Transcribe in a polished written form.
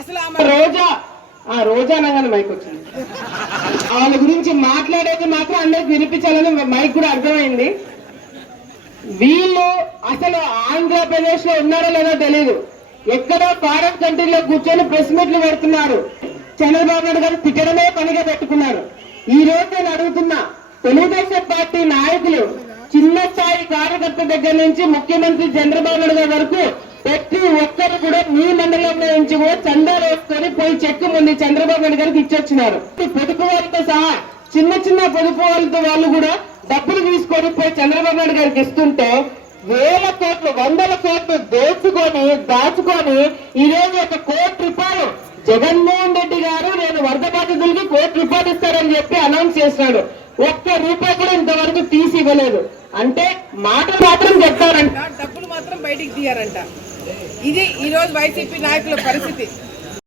అసలు రోజా రోజా అనగానే మైక్ వచ్చింది. వాళ్ళ గురించి మాట్లాడేది మాత్రం అందరికి వినిపించాలని మైక్ కూడా అర్థమైంది. వీళ్ళు అసలు ఆంధ్రప్రదేశ్ లో ఉన్నారో లేదో తెలియదు. ఎక్కడో ఫారెన్ కంట్రీలో కూర్చొని ప్రెస్ మీట్లు పెడుతున్నారు. చంద్రబాబు నాయుడు గారు తిట్టడమే పనిగా పెట్టుకున్నారు. ఈ రోజు నేను అడుగుతున్నా, తెలుగుదేశం పార్టీ నాయకులు చిన్న స్థాయి కార్యకర్త దగ్గర నుంచి ముఖ్యమంత్రి చంద్రబాబు నాయుడు గారి వరకు ప్రతి ఒక్కరు కూడా మీ మండలంలో నుంచి కూడా చందాలు వేసుకొని పోయి చెక్కు ముందు చంద్రబాబు నాయుడు గారికి ఇచ్చొచ్చినారు. పొదుపు వాళ్ళతో సహా చిన్న చిన్న పొదుపు వాళ్ళతో వాళ్ళు కూడా డబ్బులు తీసుకొని పోయి చంద్రబాబు నాయుడు గారికి ఇస్తుంటే వేల కోట్లు 100 కోట్లు దాచుకొని ఈ రోజు ₹1 కోటి జగన్మోహన్ రెడ్డి గారు నేను వరద బాధితులకి ₹1 కోటి ఇస్తారని చెప్పి అనౌన్స్ చేస్తున్నాడు. ₹1 కూడా ఇంతవరకు తీసి ఇవ్వలేదు. అంటే మాటలు మాత్రం చెప్తారంట, డబ్బులు మాత్రం బయటికి తీయారంట. ఇది ఈ రోజు వైసీపీ నాయకుల పరిస్థితి.